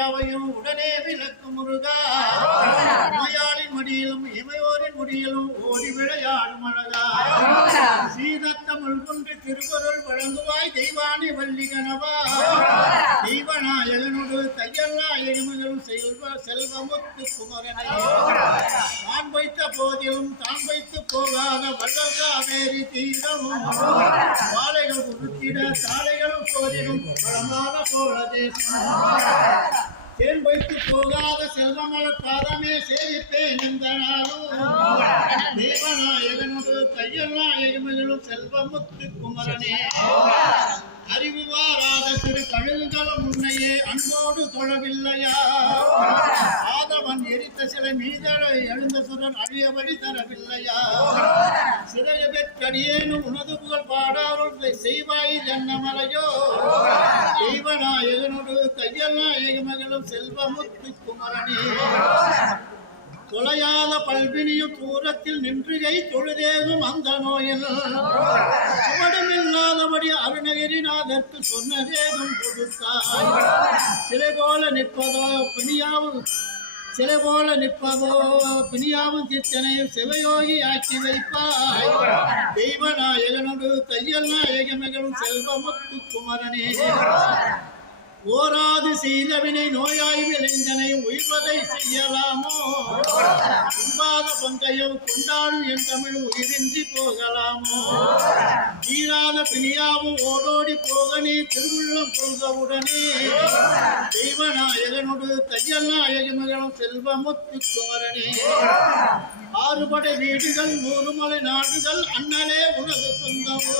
யாவையும் உடனே விளக்கும் முருகா நோயாளின் மடியிலும் இமையோரின் முடியிலும் ஓடி விளையாடும் அழகா சீதத்தமிழ் கொண்டு திருவருள் வழங்குவாய் தெய்வானி வள்ளி கனவா தெய்வநாயகனோடு தையல்நாயகனும் செல்வமுத்து குமரனை நான் வைத்த போதிலும் தான் வைத்து போகாத வள்ளல் காவேரி தீரமும் வாழைகள் உருத்திட தாளைகளும் போதிலும் பழமான போல தேசம் தேன் வைத்து போகாத செல்வமலர் பாதமே சேவிப்பேன் இந்த நாளும் தேவநாயகனோடு தையல்நாயகனும் செல்வமுத்து குமரனே அறிவு வாராத சிறு கழுகுகளும் உன்னையே அன்போடு தொழவில்லையா ஆதவன் எரித்த சில மீதழை எழுந்த சுரன் அழியபடி தரவில்லையா சிறைய பெற்றடியேனும் உனது புகழ் பாடாருள் செய்வாய் ஜன்னமலையோ தெய்வநாயகனோடு தையல்நாயக மகளும் செல்வமுத்து குமரனே தொலையாத பல்வினியும் தூரத்தில் நின்றுகை தொழுதேகும் அந்த நோயில் சுவடமில்லாதபடி அருணகிரிநாதற்கு சொன்னதேதும் கொடுத்தாய் சிலை போல நிற்பதோ பிணியாவும் சித்தனையும் சிவயோகி ஆக்கி வைப்பாய் தெய்வநாயகனோடு தையல்நாயகமகளும் செல்வமுத்து குமரனே ஓராது செய்தவினை நோயாய் விளைந்தனை உயிர்வதை செய்யலாமோ உண்பாத பங்கையும் கொண்டாடும் என் தமிழ் உயிரின்றி போகலாமோ தீராத பிணியாவும் ஓடோடி போகனே திருவுள்ளம் கொள்கவுடனே தெய்வநாயகனோடு தையல்நாயகமகளும் செல்வமுத்து குமரனே ஆறுபடை வீடுகள் 100 மலை நாடுகள் அண்ணலே உனது சொந்தமோ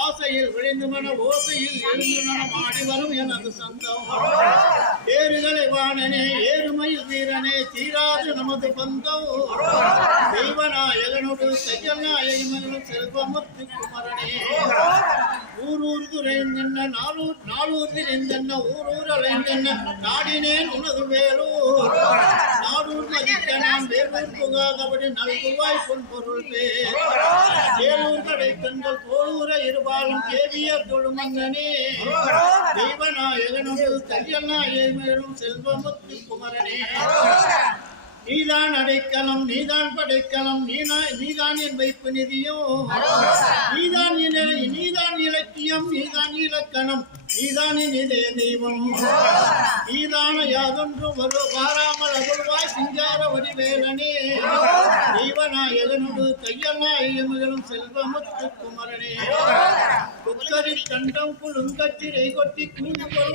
ஆசையில் விளைந்து மன ஓசையில் எழுந்து மனம் ஆடி வரும் எனது சொந்தம் ஏறுகளை வாணனே ஏறுமையில் வீரனே தீராது நமது பந்தம் தெய்வநாயகனோடு தையல்நாயகனும் செல்வமுத்து குமரனே ஊரூர் துறைந்தென்ன நாளூர் திரைந்தென்ன ஊரூர் அலைந்தென்ன நாடினேன் உனது வேலூர் நாடூர் மதிக்க நான் வேலூர் புகாதபடி நல்குவாய் பொன்பொருள் வேலூர் கடை கண்கள் தோளூர இருபாலும் கேவியர் தொழுமங்கனே தெய்வநாயகனோடு தையல்நாயகனும் செல்வமுத்து குமரனே நீதான் அடைக்கலம் நீதான் படைக்கலம் நீதான் என் வைப்பு நிதியும் நீதான் இலக்கியம் நீதான் இலக்கணம் நீதான் இதய தெய்வம் நீதான யாதொன்றும் வாராமல் அருள்வாய் சிங்கார வடிவேலனே தெய்வநாயகனோடு தையல்நாயகமகளும் செல்வமுத்து குமரனே குக்கரி கண்டம் குழுங்கச்சிறை கொட்டி கூறுகள்